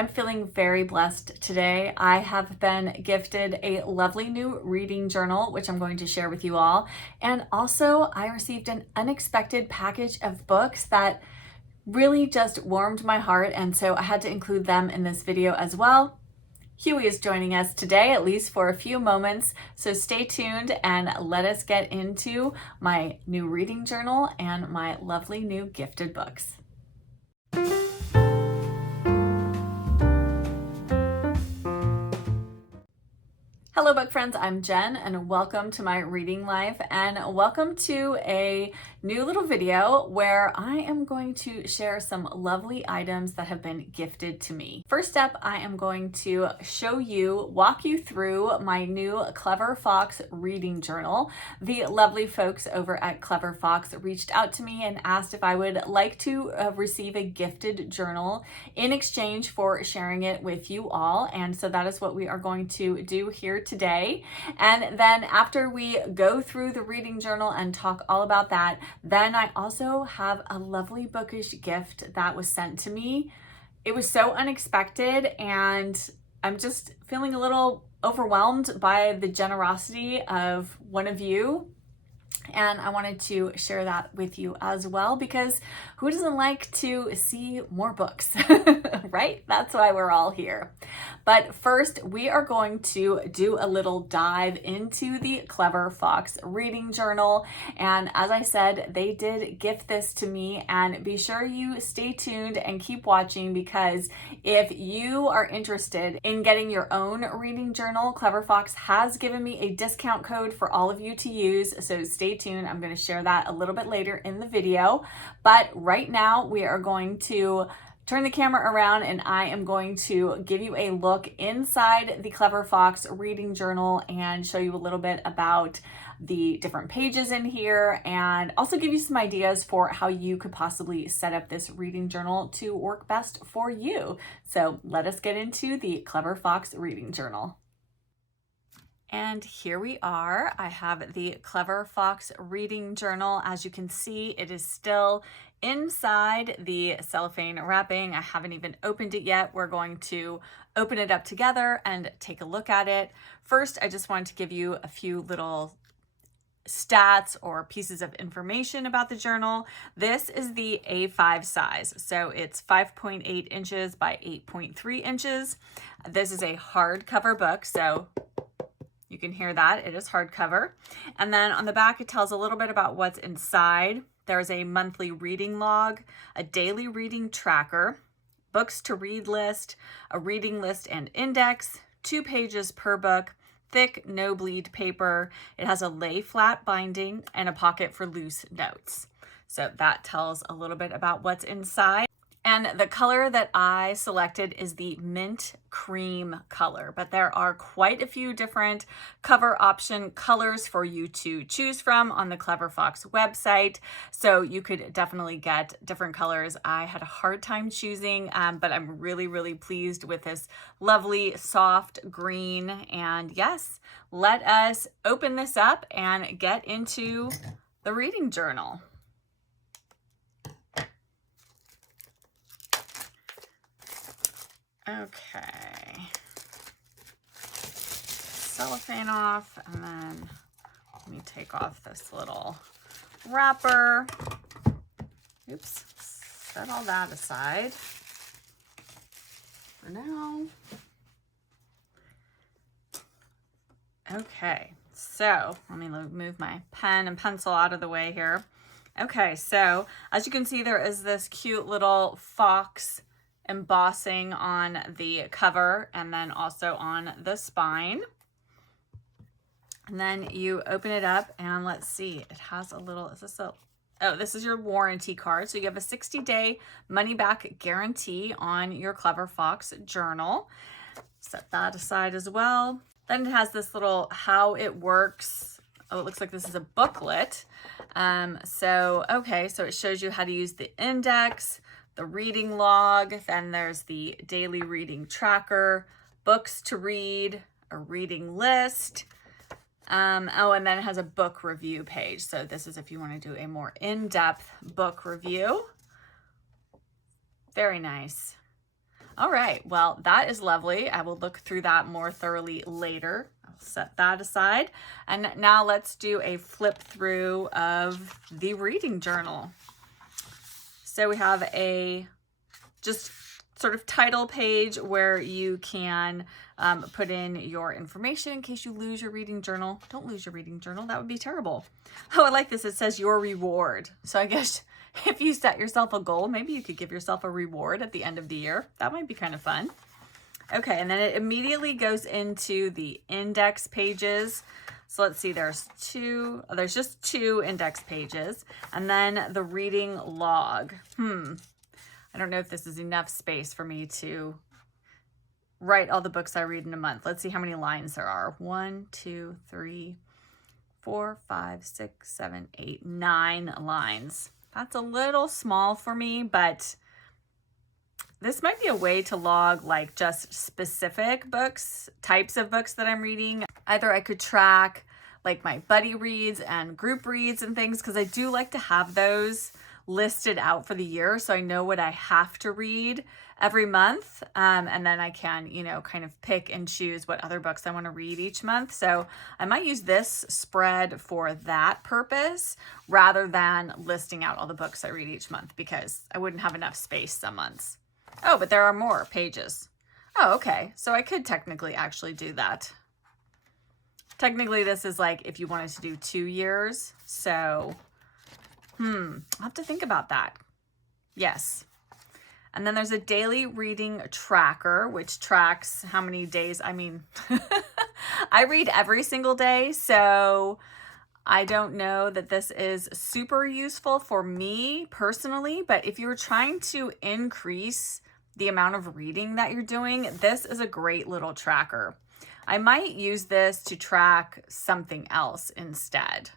I'm feeling very blessed today. I have been gifted a lovely new reading journal, which I'm going to share with you all. And also, I received an unexpected package of books that really just warmed my heart, and so I had to include them in this video as well. Huey is joining us today, at least for a few moments, so stay tuned and let us get into my new reading journal and my lovely new gifted books. Hello book friends, I'm Jen and welcome to my reading life and welcome to a new little video where I am going to share some lovely items that have been gifted to me. First up, I am going to walk you through my new Clever Fox reading journal. The lovely folks over at Clever Fox reached out to me and asked if I would like to receive a gifted journal in exchange for sharing it with you all, and so that is what we are going to do here today. And then after we go through the reading journal and talk all about that, then I also have a lovely bookish gift that was sent to me. It was so unexpected and I'm just feeling a little overwhelmed by the generosity of one of you. And I wanted to share that with you as well, because who doesn't like to see more books, right? That's why we're all here. But first, we are going to do a little dive into the Clever Fox reading journal. And as I said, they did gift this to me, and be sure you stay tuned and keep watching, because if you are interested in getting your own reading journal, Clever Fox has given me a discount code for all of you to use, so stay tuned. I'm going to share that a little bit later in the video, but right now we are going to turn the camera around and I am going to give you a look inside the Clever Fox reading journal and show you a little bit about the different pages in here, and also give you some ideas for how you could possibly set up this reading journal to work best for you. So let us get into the Clever Fox reading journal. And here we are. I have the Clever Fox reading journal. As you can see, it is still inside the cellophane wrapping. I haven't even opened it yet. We're going to open it up together and take a look at it. First, I just wanted to give you a few little stats or pieces of information about the journal. This is the A5 size, so it's 5.8 inches by 8.3 inches. This is a hardcover book, so you can hear that it is hardcover. And then on the back, it tells a little bit about what's inside. There's a monthly reading log, a daily reading tracker, books to read list, a reading list and index, 2 pages per book, thick no bleed paper. It has a lay flat binding and a pocket for loose notes. So that tells a little bit about what's inside. And the color that I selected is the mint cream color, but there are quite a few different cover option colors for you to choose from on the Clever Fox website. So you could definitely get different colors. I had a hard time choosing, but I'm really, really pleased with this lovely soft green. And yes, let us open this up and get into the reading journal. Okay, cellophane off, and then let me take off this little wrapper. Oops, set all that aside for now. Okay, so let me move my pen and pencil out of the way here. Okay, so as you can see, there is this cute little fox embossing on the cover and then also on the spine. And then you open it up and let's see, it has a little, this is your warranty card. So you have a 60-day money-back guarantee on your Clever Fox journal. Set that aside as well. Then it has this little how it works. Oh, it looks like this is a booklet. So it shows you how to use the index, the reading log, then there's the daily reading tracker, books to read, a reading list. And then it has a book review page. So this is if you want to do a more in-depth book review. Very nice. All right, well, that is lovely. I will look through that more thoroughly later. I'll set that aside. And now let's do a flip through of the reading journal. So we have a just sort of title page where you can put in your information in case you lose your reading journal. Don't lose your reading journal. That would be terrible. Oh, I like this. It says your reward. So I guess if you set yourself a goal, maybe you could give yourself a reward at the end of the year. That might be kind of fun. Okay, and then it immediately goes into the index pages. So let's see, there's just 2 index pages, and then the reading log. I don't know if this is enough space for me to write all the books I read in a month. Let's see how many lines there are. 1, 2, 3, 4, 5, 6, 7, 8, 9 lines. That's a little small for me, but this might be a way to log like just specific books, types of books that I'm reading. Either I could track like my buddy reads and group reads and things, because I do like to have those listed out for the year so I know what I have to read every month, and then I can, you know, kind of pick and choose what other books I want to read each month. So I might use this spread for that purpose rather than listing out all the books I read each month, because I wouldn't have enough space some months. Oh, but there are more pages. Oh, okay. So I could technically actually do that. Technically, this is like if you wanted to do 2 years. So, I'll have to think about that. Yes. And then there's a daily reading tracker, which tracks how many days. I mean, I read every single day, so I don't know that this is super useful for me personally, but if you're trying to increase the amount of reading that you're doing, this is a great little tracker. I might use this to track something else instead.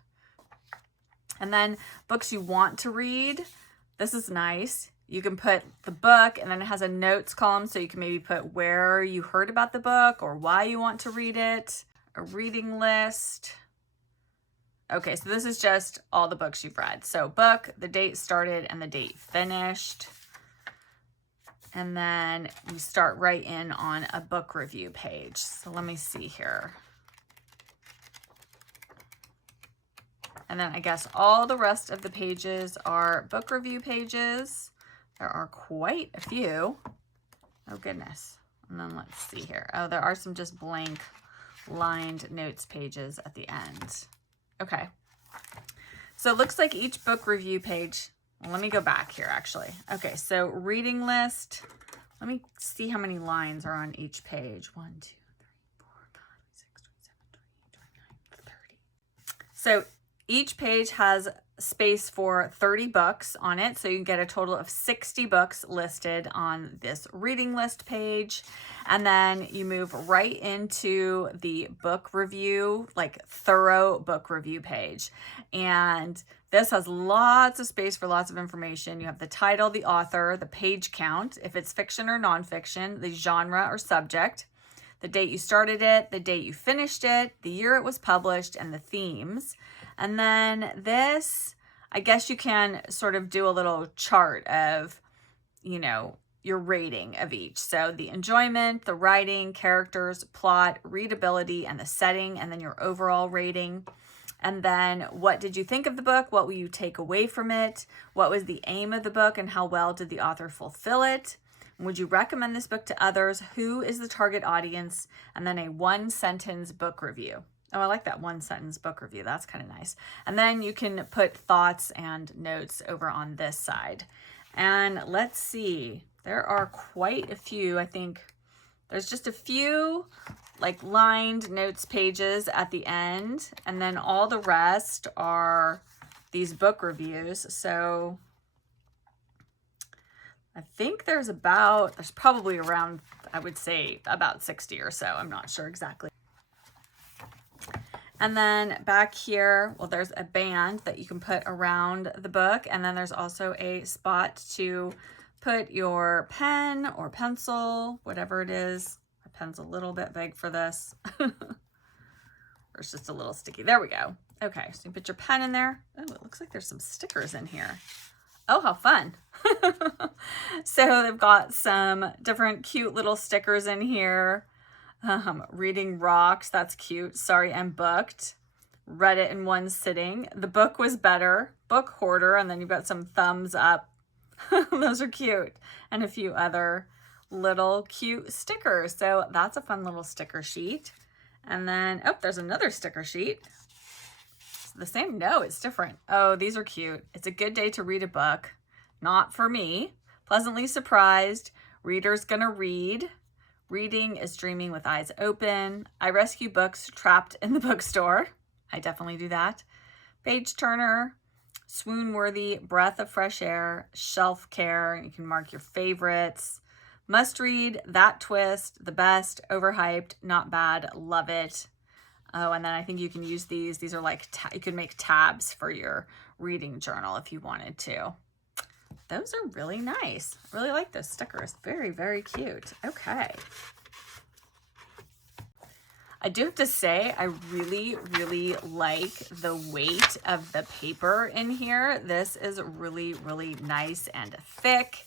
And then books you want to read. This is nice. You can put the book, and then it has a notes column, so you can maybe put where you heard about the book or why you want to read it. A reading list. Okay, so this is just all the books you've read. So book, the date started, and the date finished. And then we start right in on a book review page. So let me see here. And then I guess all the rest of the pages are book review pages. There are quite a few. Oh goodness. And then let's see here. Oh, there are some just blank lined notes pages at the end. Okay. So it looks like each book review page, well, let me go back here actually. Okay, so reading list. Let me see how many lines are on each page. 1, 2, 3, 4, 5, 6, 7, 8, 9, 30. So each page has space for 30 books on it. So you can get a total of 60 books listed on this reading list page. And then you move right into the book review, like thorough book review page. And this has lots of space for lots of information. You have the title, the author, the page count, if it's fiction or nonfiction, the genre or subject, the date you started it, the date you finished it, the year it was published, and the themes. And then this, I guess you can sort of do a little chart of, you know, your rating of each. So the enjoyment, the writing, characters, plot, readability, and the setting, and then your overall rating. And then what did you think of the book? What will you take away from it? What was the aim of the book, and how well did the author fulfill it? Would you recommend this book to others? Who is the target audience? And then a 1-sentence book review. Oh, I like that 1-sentence book review. That's kind of nice. And then you can put thoughts and notes over on this side. And let's see, there are quite a few. I think there's just a few like lined notes pages at the end. And then all the rest are these book reviews. So I think there's probably around, I would say about 60 or so. I'm not sure exactly. And then back here, well, there's a band that you can put around the book. And then there's also a spot to put your pen or pencil, whatever it is. My pen's a little bit big for this. Or it's just a little sticky. There we go. Okay, so you put your pen in there. Oh, it looks like there's some stickers in here. Oh, how fun. So they've got some different cute little stickers in here. Reading rocks, that's cute. Sorry, I'm booked. Read it in one sitting. The book was better. Book hoarder, and then you've got some thumbs up. Those are cute. And a few other little cute stickers. So that's a fun little sticker sheet. And then, oh, there's another sticker sheet. It's the same? No, it's different. Oh, these are cute. It's a good day to read a book. Not for me. Pleasantly surprised. Reader's gonna read. Reading is dreaming with eyes open. I rescue books trapped in the bookstore. I definitely do that. Page turner. Swoon-worthy, breath of fresh air, shelf care. You can mark your favorites. Must read, that twist, the best, overhyped, not bad, love it. Oh, and then I think you can use these. These are like, you can make tabs for your reading journal if you wanted to. Those are really nice. I really like those stickers. Very, very cute. Okay. I do have to say, I really, really like the weight of the paper in here. This is really, really nice and thick,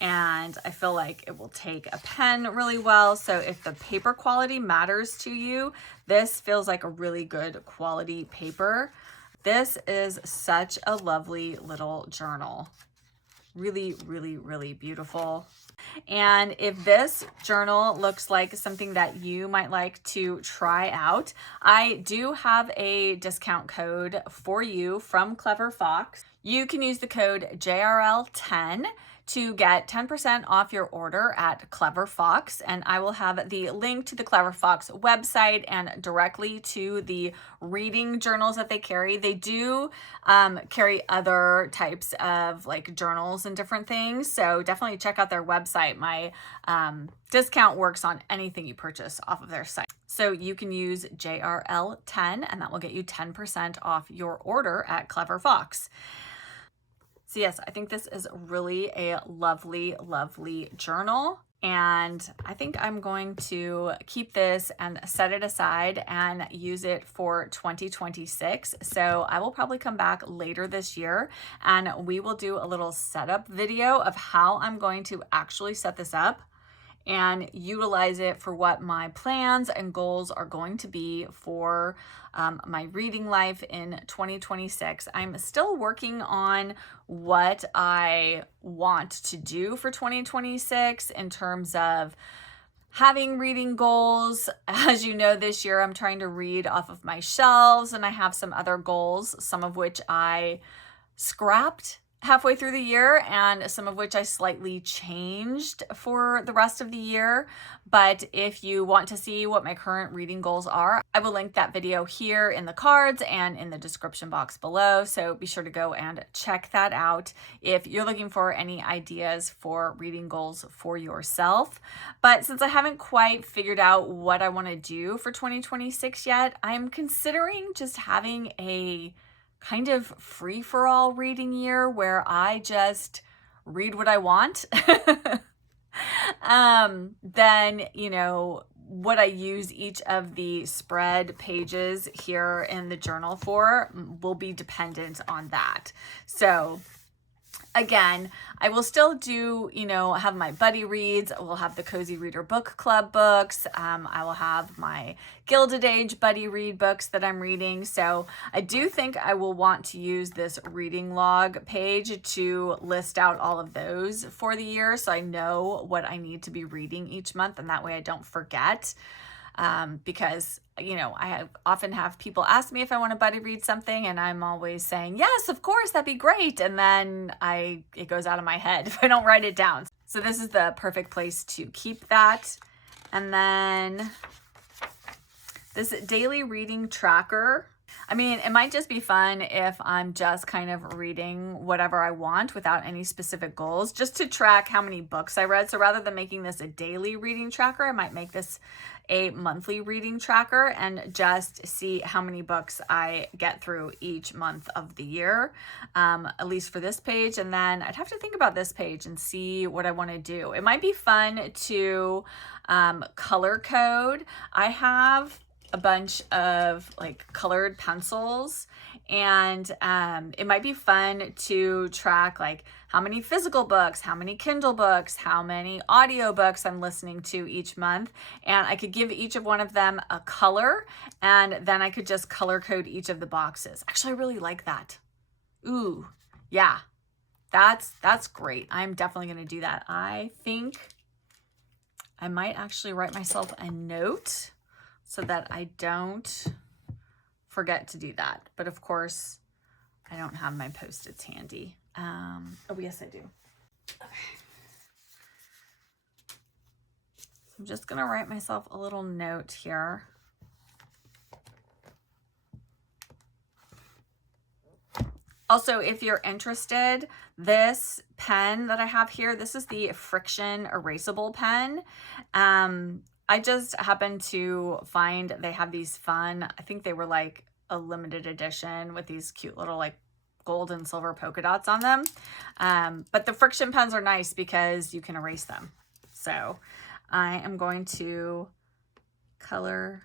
and I feel like it will take a pen really well. So if the paper quality matters to you, this feels like a really good quality paper. This is such a lovely little journal. Really, really, really beautiful. And if this journal looks like something that you might like to try out, I do have a discount code for you from Clever Fox. You can use the code JRL10 to get 10% off your order at Clever Fox, and I will have the link to the Clever Fox website and directly to the reading journals that they carry. They do carry other types of like journals and different things, so definitely check out their website. My discount works on anything you purchase off of their site. So you can use JRL10 and that will get you 10% off your order at Clever Fox. So yes, I think this is really a lovely, lovely journal. And I think I'm going to keep this and set it aside and use it for 2026. So I will probably come back later this year and we will do a little setup video of how I'm going to actually set this up and utilize it for what my plans and goals are going to be for my reading life in 2026. I'm still working on what I want to do for 2026 in terms of having reading goals. As you know, this year I'm trying to read off of my shelves, and I have some other goals, some of which I scrapped halfway through the year and some of which I slightly changed for the rest of the year. But if you want to see what my current reading goals are, I will link that video here in the cards and in the description box below. So be sure to go and check that out if you're looking for any ideas for reading goals for yourself. But since I haven't quite figured out what I want to do for 2026 yet, I'm considering just having a kind of free-for-all reading year where I just read what I want. Then, you know, what I use each of the spread pages here in the journal for will be dependent on that. So again, I will still do, you know, have my buddy reads. We'll have the Cozy Reader Book Club books. I will have my Gilded Age buddy read books that I'm reading. So I do think I will want to use this reading log page to list out all of those for the year, so I know what I need to be reading each month, and that way I don't forget. Because, you know, often have people ask me if I want to buddy read something, and I'm always saying, yes, of course, that'd be great. And then it goes out of my head if I don't write it down. So this is the perfect place to keep that. And then this daily reading tracker. I mean, it might just be fun if I'm just kind of reading whatever I want without any specific goals, just to track how many books I read. So rather than making this a daily reading tracker, I might make this a monthly reading tracker and just see how many books I get through each month of the year, at least for this page. And then I'd have to think about this page and see what I want to do. It might be fun to color code. I have a bunch of like colored pencils, And it might be fun to track like how many physical books, how many Kindle books, how many audiobooks I'm listening to each month. And I could give each of one of them a color, and then I could just color code each of the boxes. Actually, I really like that. Ooh, yeah, that's great. I'm definitely going to do that. I think I might actually write myself a note so that I don't forget to do that. But of course, I don't have my Post-its handy. Oh, yes, I do. Okay. So I'm just going to write myself a little note here. Also, if you're interested, this pen that I have here, this is the Friction Erasable pen. I just happened to find they have these fun, I think they were like a limited edition with these cute little like gold and silver polka dots on them. But the Friction pens are nice because you can erase them. So I am going to color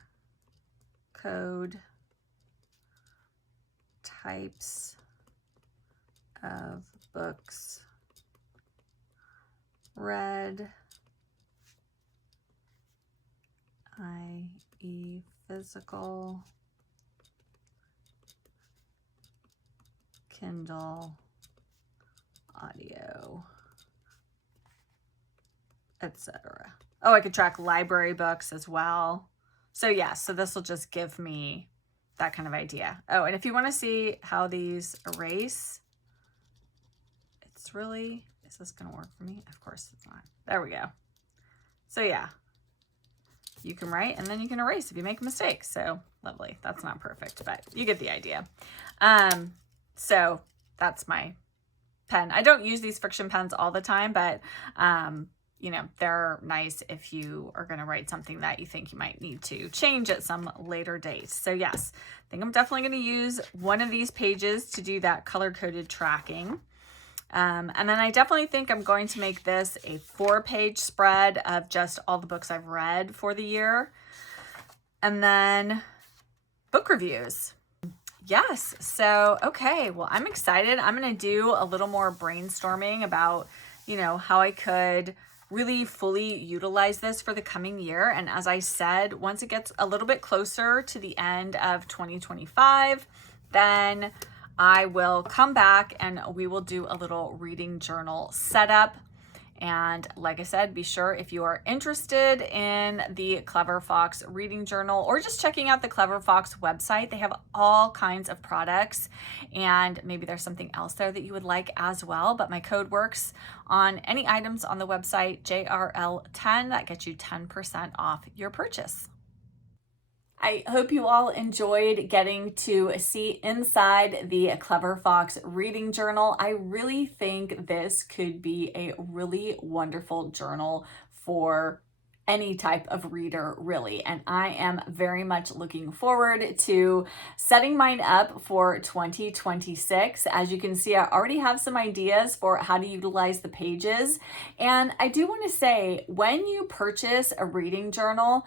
code types of books read, i.e. physical, Kindle, audio, etc. Oh, I could track library books as well. So yeah, so this will just give me that kind of idea. Oh, and if you want to see how these erase, it's really, is this going to work for me? Of course it's not. There we go. So yeah, you can write and then you can erase if you make a mistake. So lovely. That's not perfect, but you get the idea. So that's my pen. I don't use these Friction pens all the time, but you know, they're nice if you are going to write something that you think you might need to change at some later date. So yes, I think I'm definitely going to use one of these pages to do that color-coded tracking. And then I definitely think I'm going to make this a 4-page spread of just all the books I've read for the year. And then book reviews. Yes. So, okay. Well, I'm excited. I'm going to do a little more brainstorming about, you know, how I could really fully utilize this for the coming year. And as I said, once it gets a little bit closer to the end of 2025, then I will come back and we will do a little reading journal setup. And like I said, be sure if you are interested in the Clever Fox reading journal or just checking out the Clever Fox website, they have all kinds of products, and maybe there's something else there that you would like as well. But my code works on any items on the website, JRL10, that gets you 10% off your purchase. I hope you all enjoyed getting to see inside the Clever Fox reading journal. I really think this could be a really wonderful journal for any type of reader, really. And I am very much looking forward to setting mine up for 2026. As you can see, I already have some ideas for how to utilize the pages. And I do want to say, when you purchase a reading journal,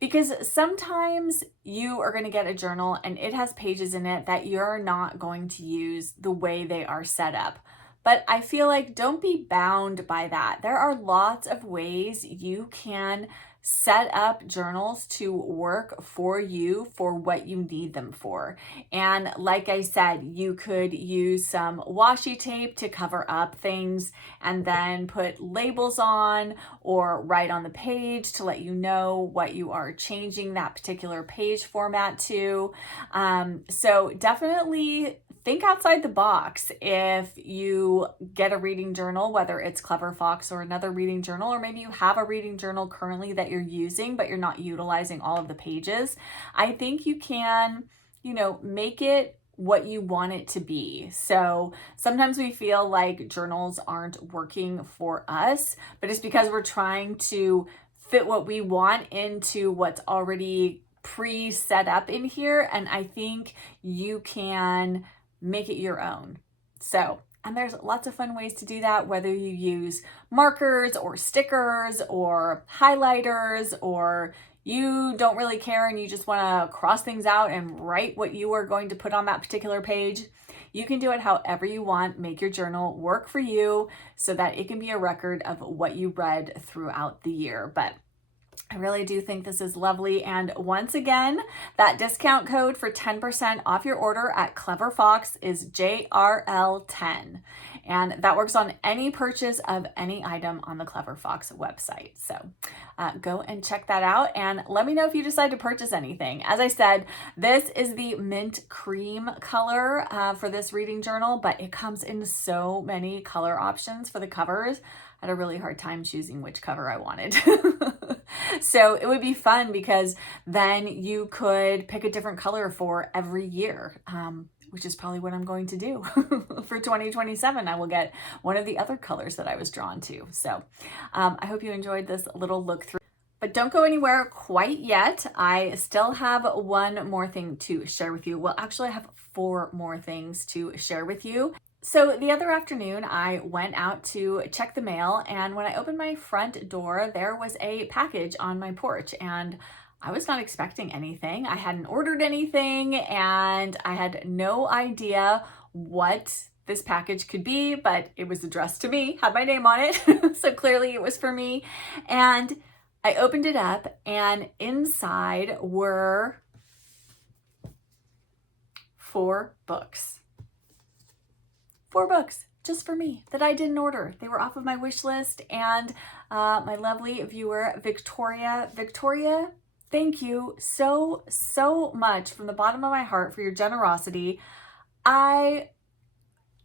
because sometimes you are going to get a journal and it has pages in it that you're not going to use the way they are set up. But I feel like don't be bound by that. There are lots of ways you can set up journals to work for you for what you need them for. And like I said, you could use some washi tape to cover up things and then put labels on or write on the page to let you know what you are changing that particular page format to. So definitely think outside the box if you get a reading journal, whether it's Clever Fox or another reading journal, or maybe you have a reading journal currently that you're using, but you're not utilizing all of the pages. I think you can, you know, make it what you want it to be. So sometimes we feel like journals aren't working for us, but it's because we're trying to fit what we want into what's already pre-set up in here. And I think you can make it your own. So And there's lots of fun ways to do that, whether you use markers or stickers or highlighters, or you don't really care and you just want to cross things out and write what you are going to put on that particular page. You can do it however you want. Make your journal work for you so that it can be a record of what you read throughout the year. But I really do think this is lovely. And once again, that discount code for 10% off your order at Clever Fox is JRL10. And that works on any purchase of any item on the Clever Fox website. So go and check that out and let me know if you decide to purchase anything. As I said, this is the mint cream color for this reading journal, but it comes in so many color options for the covers. I had a really hard time choosing which cover I wanted. So it would be fun because then you could pick a different color for every year, which is probably what I'm going to do for 2027. I will get one of the other colors that I was drawn to. So I hope you enjoyed this little look through. But don't go anywhere quite yet. I still have one more thing to share with you. Well, actually, I have 4 more things to share with you. So the other afternoon, I went out to check the mail, and when I opened my front door, there was a package on my porch, and I was not expecting anything. I hadn't ordered anything, and I had no idea what this package could be, but it was addressed to me, had my name on it, so clearly it was for me. And I opened it up, and inside were 4 books. 4 books just for me that I didn't order. They were off of my wish list, and my lovely viewer, Victoria, thank you so much from the bottom of my heart for your generosity. I'm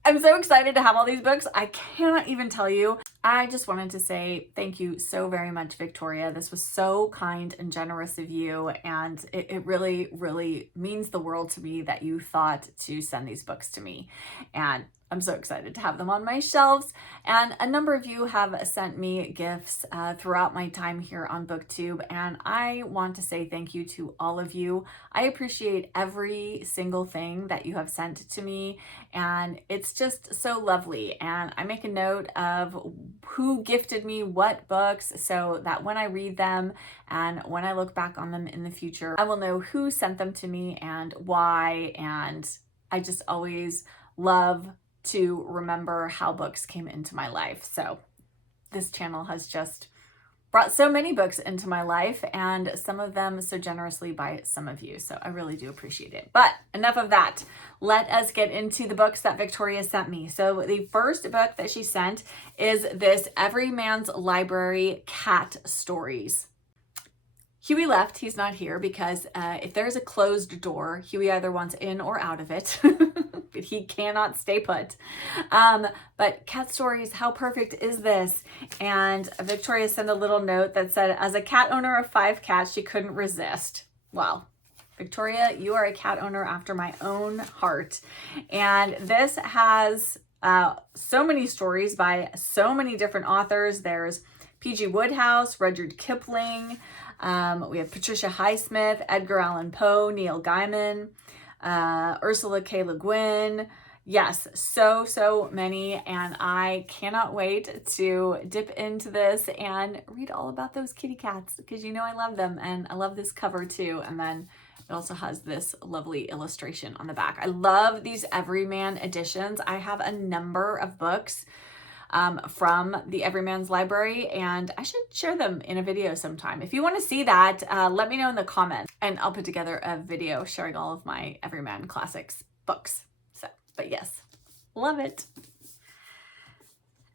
so excited to have all these books. I cannot even tell you. I just wanted to say thank you so very much, Victoria. This was so kind and generous of you, and it really, really means the world to me that you thought to send these books to me. And I'm so excited to have them on my shelves. And a number of you have sent me gifts throughout my time here on BookTube, and I want to say thank you to all of you. I appreciate every single thing that you have sent to me, and it's just so lovely. And I make a note of who gifted me what books so that when I read them and when I look back on them in the future, I will know who sent them to me and why. And I just always love to remember how books came into my life. So this channel has just brought so many books into my life, and some of them so generously by some of you. So I really do appreciate it. But enough of that. Let us get into the books that Victoria sent me. So the first book that she sent is this Everyman's Library Cat Stories. Huey left. He's not here because if there's a closed door, Huey either wants in or out of it. But he cannot stay put. But cat stories, how perfect is this? And Victoria sent a little note that said, as a cat owner of 5 cats, she couldn't resist. Well, Victoria, you are a cat owner after my own heart. And this has so many stories by so many different authors. There's P.G. Wodehouse, Rudyard Kipling. We have Patricia Highsmith, Edgar Allan Poe, Neil Gaiman, Ursula K. Le Guin. Yes, so many, and I cannot wait to dip into this and read all about those kitty cats because you know I love them, and I love this cover too. And then it also has this lovely illustration on the back. I love these Everyman editions. I have a number of books from the Everyman's Library, and I should share them in a video sometime. If you want to see that, let me know in the comments, and I'll put together a video sharing all of my Everyman Classics books. So, but yes, love it.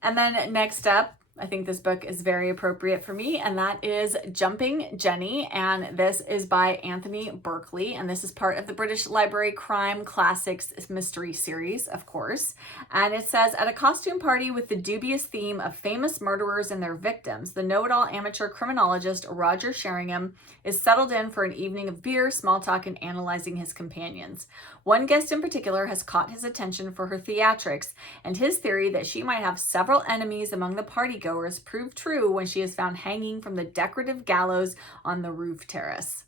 And then next up, I think this book is very appropriate for me, and that is Jumping Jenny, and this is by Anthony Berkeley, and this is part of the British Library Crime Classics mystery series, of course. And it says, at a costume party with the dubious theme of famous murderers and their victims, the know-it-all amateur criminologist Roger Sheringham is settled in for an evening of beer, small talk, and analyzing his companions. One guest in particular has caught his attention for her theatrics, and his theory that she might have several enemies among the partygoers proved true when she is found hanging from the decorative gallows on the roof terrace.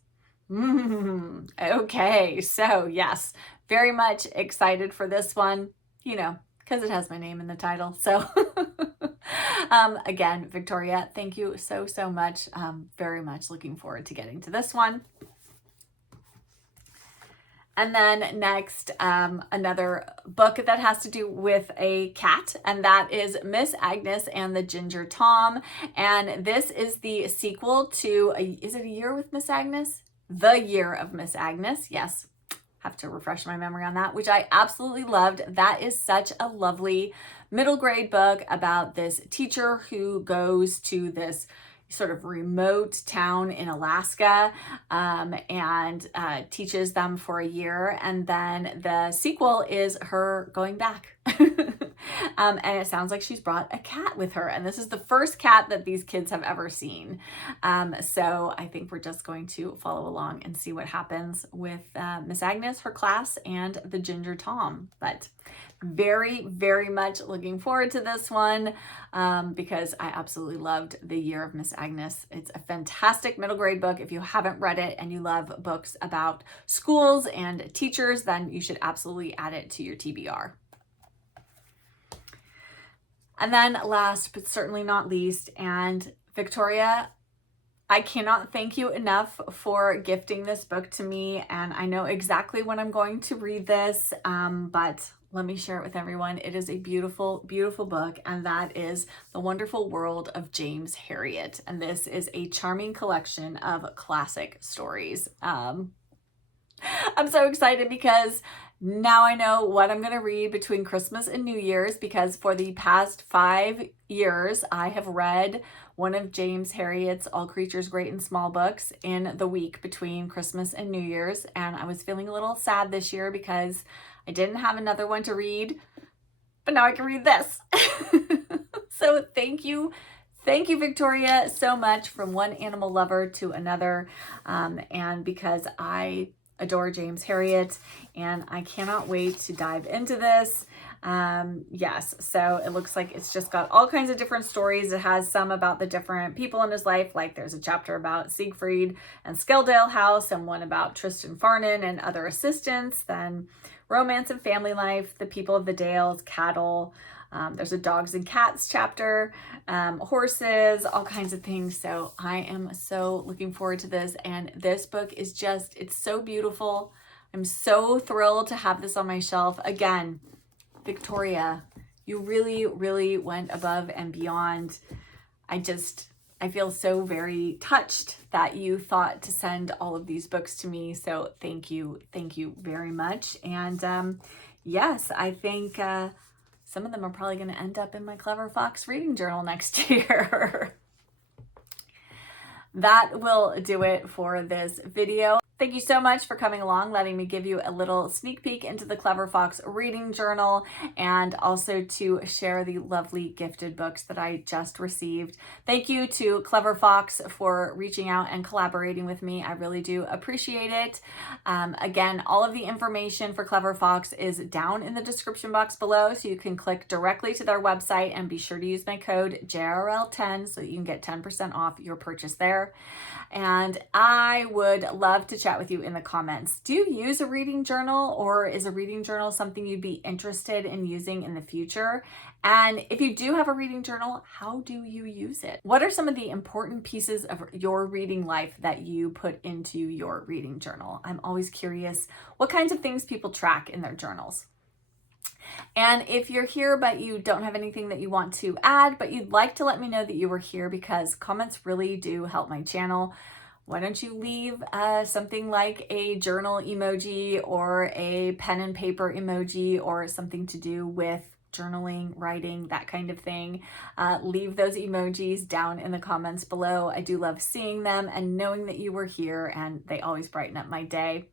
Okay, so yes, very much excited for this one. You know, because it has my name in the title. So again, Victoria, thank you so, so much. Very much looking forward to getting to this one. And then next, another book that has to do with a cat, and that is Miss Agnes and the Ginger Tom. And this is the sequel to, is it A Year with Miss Agnes? The Year of Miss Agnes, yes. Have to refresh my memory on that, which I absolutely loved. That is such a lovely middle grade book about this teacher who goes to this sort of remote town in Alaska and teaches them for a year. And then the sequel is her going back. And it sounds like she's brought a cat with her. And this is the first cat that these kids have ever seen. So I think we're just going to follow along and see what happens with Miss Agnes, her class, and the Ginger Tom. But very, very much looking forward to this one because I absolutely loved The Year of Miss Agnes. It's a fantastic middle grade book. If you haven't read it and you love books about schools and teachers, then you should absolutely add it to your TBR. And then last but certainly not least, and Victoria, I cannot thank you enough for gifting this book to me. And I know exactly when I'm going to read this, but let me share it with everyone. It is a beautiful, beautiful book, and that is The Wonderful World of James Herriot. And this is a charming collection of classic stories. I'm so excited because now I know what I'm going to read between Christmas and New Year's, because for the past 5 years, I have read one of James Herriot's All Creatures Great and Small books in the week between Christmas and New Year's. And I was feeling a little sad this year because I didn't have another one to read, but now I can read this. So thank you. Thank you, Victoria, so much, from one animal lover to another. And because I adore James Herriot and I cannot wait to dive into this. Yes, so it looks like it's just got all kinds of different stories. It has some about the different people in his life, like there's a chapter about Siegfried and Skeldale House, and one about Tristan Farnon and other assistants, then romance and family life, the people of the Dales, cattle, there's a dogs and cats chapter, horses, all kinds of things. So I am so looking forward to this. And this book is just, it's so beautiful. I'm so thrilled to have this on my shelf. Again, Victoria, you really, really went above and beyond. I feel so very touched that you thought to send all of these books to me. So thank you very much. And yes, I think some of them are probably going to end up in my Clever Fox reading journal next year. That will do it for this video. Thank you so much for coming along, letting me give you a little sneak peek into the Clever Fox reading journal, and also to share the lovely gifted books that I just received. Thank you to Clever Fox for reaching out and collaborating with me. I really do appreciate it. Again, all of the information for Clever Fox is down in the description box below, so you can click directly to their website, and be sure to use my code JRL10 so that you can get 10% off your purchase there. And I would love to chat with you in the comments. Do you use a reading journal, or is a reading journal something you'd be interested in using in the future? And if you do have a reading journal, how do you use it? What are some of the important pieces of your reading life that you put into your reading journal? I'm always curious what kinds of things people track in their journals. And if you're here but you don't have anything that you want to add, but you'd like to let me know that you were here, because comments really do help my channel, why don't you leave something like a journal emoji or a pen and paper emoji, or something to do with journaling, writing, that kind of thing. Leave those emojis down in the comments below. I do love seeing them and knowing that you were here, and they always brighten up my day.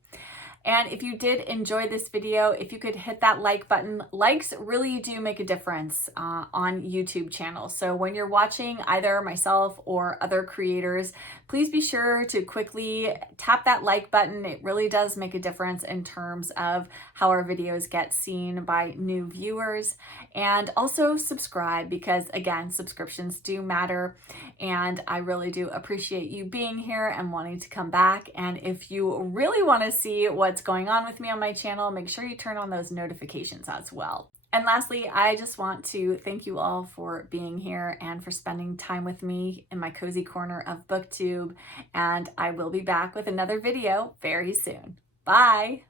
And if you did enjoy this video, if you could hit that like button. Likes really do make a difference on YouTube channels. So when you're watching either myself or other creators, please be sure to quickly tap that like button. It really does make a difference in terms of how our videos get seen by new viewers. And also subscribe, because again, subscriptions do matter. And I really do appreciate you being here and wanting to come back. And if you really want to see what's going on with me on my channel, make sure you turn on those notifications as well. And lastly, I just want to thank you all for being here and for spending time with me in my cozy corner of BookTube. And I will be back with another video very soon. Bye.